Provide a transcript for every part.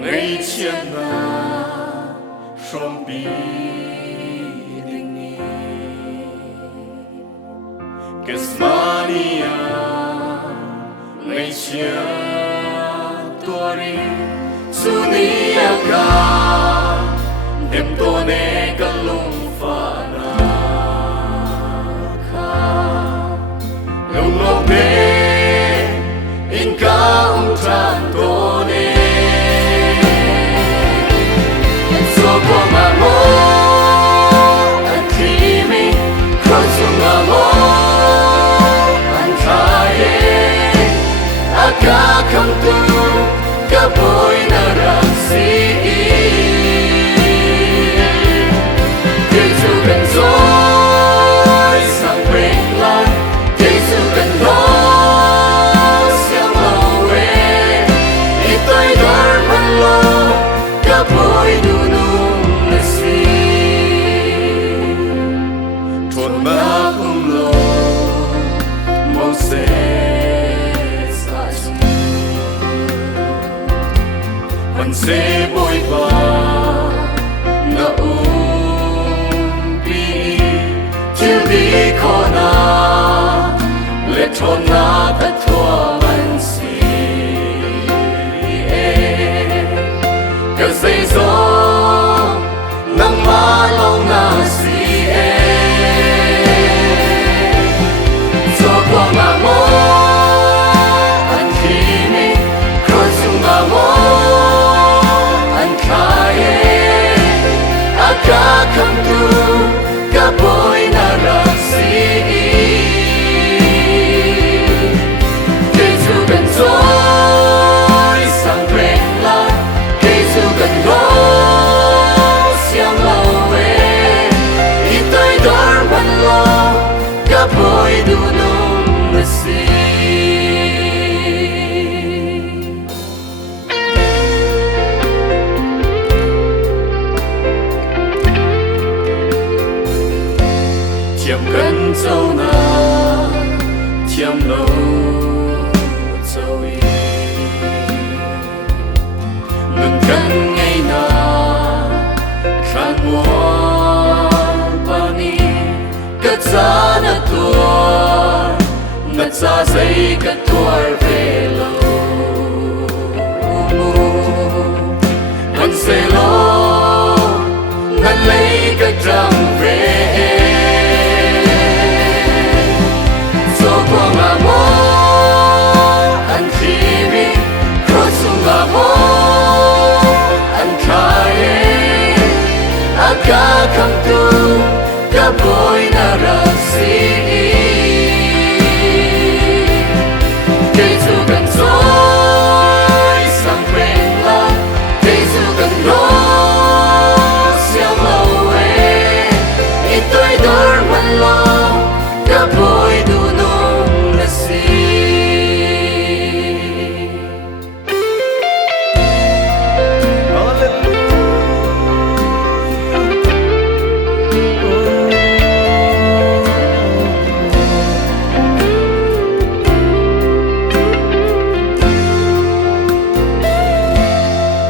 ngày chiến na trong bi đình ni Kesmania ngày chiến tua ri sunia ka dem to ne kalung fa na ka lung lung ne in ka tran to ne so kwa ma mo an ki mi kon so ma mo an ka ye aka kam tu ka boy na ra si Giêsu cần dối sang bên lan Giêsu cần lo xiang lâu về đi tới dar man lo ka boy nu nung na si thôn ba không lo Moses vẫn sẽ bồi ba na Till đi khó na lệ thôn na thật thua mình si cả dây gió nắng má lâu na si gió qua mà mô anh khi mi rồi xuống mà mô anh khai aka kam tu ka boy na ra si Giêsu cần dối sang bên lan Giêsu cần lo xiang lâu về đi tới dar man lo ka boy du nung na si Thiam cần dâu na thiam lâu dâu y ngừng cần ngày na khan mua bani cất ra na tua ngất ra dây cất tua về lâu ngân xe lo ngân lấy cất răng về qua mà mô anh khi mi rồi xuống mà mô anh khai aka kam tu ka boy na ra si Giêsu cần dối sang bên lan Giêsu cần lo xiang lâu về đi tới dar man lo ka boy du nung na si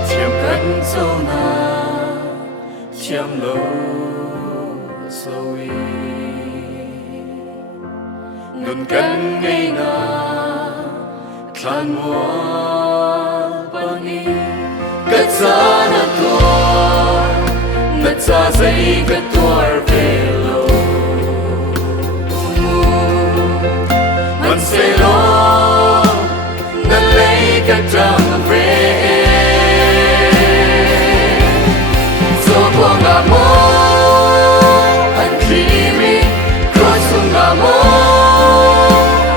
thiam cần dâu na thiam lâu dâu y ngừng cần ngày na khan mua bani cất ra na tua ngất ra dây cất tua về lâu mình sẽ lo ngất lấy cất răng về gió qua ngả mô anh khi mi rồi xuống ngả mô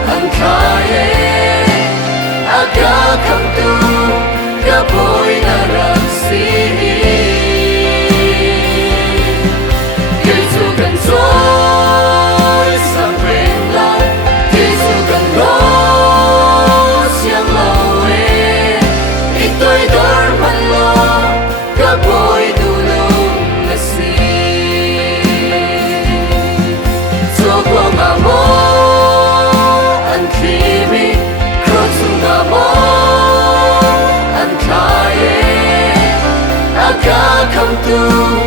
anh khai aka kam tu ka boy na ra si Tuhan